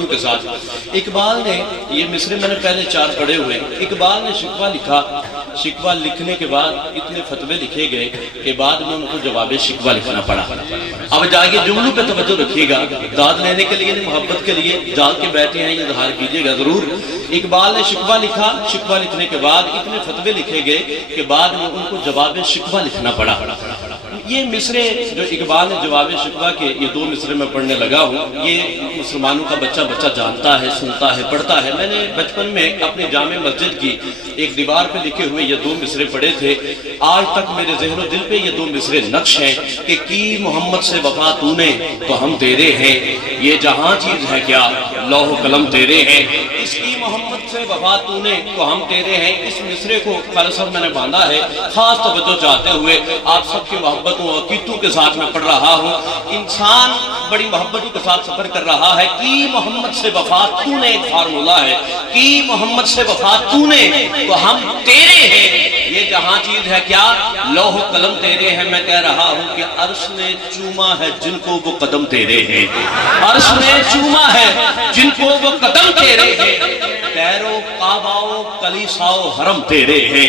کے ساتھ اقبال نے یہ مصرے میں نے پہلے 4 پڑھے ہوئے. اقبال نے شکوہ لکھا. شکوہ لکھنے کے بعد اتنے فتوے لکھے گئے کہ بعد میں ان کو جواب شکوہ لکھنا پڑا. اب جاگے جملوں پہ توجہ رکھیے گا, داد لینے کے لیے محبت کے لیے جاگ کے بیٹھے ہیں, یہ اظہار کیجئے گا ضرور. اقبال نے شکوہ لکھا. شکوہ لکھنے کے بعد اتنے فتوے لکھے گئے کہ بعد میں ان کو جواب شکوہ لکھنا پڑا. یہ مصرے جو اقبال نے جواب شکوہ کے یہ 2 مصرے میں پڑھنے لگا ہوں, یہ مسلمانوں کا بچہ جانتا ہے, سنتا ہے, پڑھتا ہے. میں نے بچپن میں اپنی جامع مسجد کی ایک دیوار پہ لکھے ہوئے یہ 2 مصرے پڑھے تھے. آج تک میرے ذہن و دل پہ یہ 2 مصرے نقش ہیں کہ کی محمد سے وفا تو نے تو ہم تیرے ہیں, یہ جہاں چیز ہے کیا لوح قلم تیرے ہیں. اس کی محمد سے وفا تو نے تو ہم تیرے ہیں. اس مصرے کو فلسفہ میں نے باندھا ہے خاص توجہ چاہتے ہوئے, آپ سب کی محبتوں اور عقیدتوں کے ساتھ میں پڑھ رہا ہوں. انسان بڑی محبتوں کے ساتھ سفر کر رہا ہے. کی محمد سے وفا تو نے ایک فارمولہ ہے, کی محمد سے وفا تو نے تو ہم تیرے ہیں, یہ جہاں چیز ہے کیا لوح قلم تیرے ہیں. میں کہہ رہا ہوں کہ عرش نے چوما ہے جن کو وہ قدم تیرے ہیں, عرش نے چوما ہے جن کو وہ قدم تیرے ہیں. پیرو کعباؤ کلیساؤ حرم تیرے ہیں.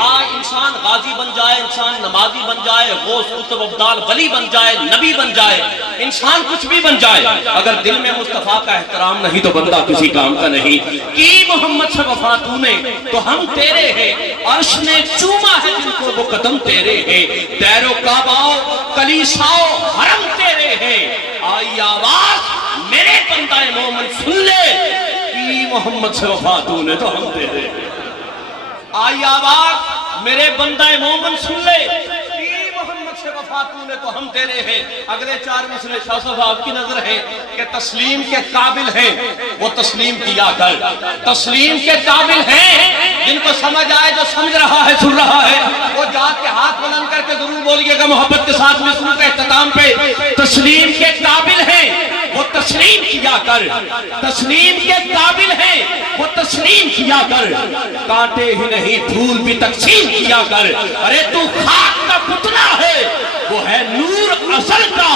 آج انسان غازی بن جائے, انسان نمازی بن جائے, غوث قطب ابدال ولی بن جائے, نبی بن جائے, انسان کچھ بھی بن جائے, اگر دل میں مصطفیٰ کا احترام نہیں تو بندہ کسی کام کا نہیں. کی محمد سے وفا تو نے تو ہم تیرے ہیں, عرش نے چوما ہے جن کو وہ قدم تیرے ہیں. دیرو کعباؤ کلیساؤ حرم تیرے ہیں. آئی آواز میرے بندہ مومن سن لے, کی محمد سے وفا تو نے تو ہم تیرے ہیں. آئی آواز میرے بندہ مومن سن لے, کی محمد سے وفا تو نے تو ہم تیرے ہیں. اگلے 4 مصرے شاہ صاحب آپ کی نظر ہے کہ تسلیم کے قابل ہیں وہ تسلیم کیا کر. تسلیم کے قابل ہیں جن کو سمجھ آئے, جو سمجھ رہا ہے سن رہا ہے وہ جا کے ہاتھ بلند کر کے ضرور بولیے گا محبت کے ساتھ مصروں کے اختتام پہ. تسلیم کے قابل ہیں وہ تسلیم کیا کر, تسلیم کے قابل ہیں وہ تسلیم کیا کر. کانٹے ہی نہیں پھول بھی تقسیم کیا کر. ارے تو خاک کا پتلا ہے وہ ہے نور اصل کا,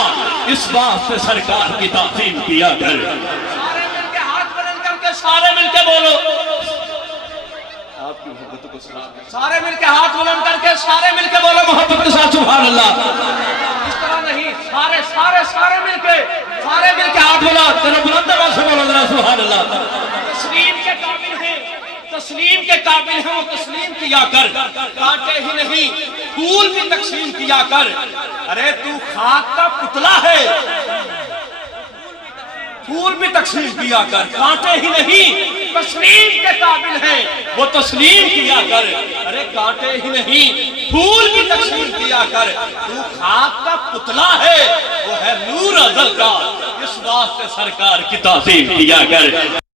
اس بات سے سرکار کی تعظیم کیا کر. سارے مل کے ہاتھ بلند کر کے سارے مل کے بولو, آپ کی محبت کو سلام. سارے مل کے ہاتھ بلند کر کے سارے مل کے بولو محبت کے ساتھ سبحان اللہ. اس طرح نہیں, سارے مل کے ہاتھ بلند کرو, بلند آواز سے بولو ذرا سبحان اللہ. تسلیم کے قابل ہیں, تسلیم کے قابل ہیں وہ تسلیم کیا کر. کانٹے ہی نہیں پھول بھی تقسیم کیا کر. ارے تو خاک کا پتلا ہے پھول بھی تقسیم کیا کر. کانٹے ہی نہیں تسلیم کے قابل ہیں وہ تسلیم کیا کر. ارے کانٹے ہی نہیں پھول بھی تقسیم کیا کر. تو خاک کا پتلا ہے وہ ہے نور ازل کا, اس واسطے سرکار کی تعظیم کیا کر.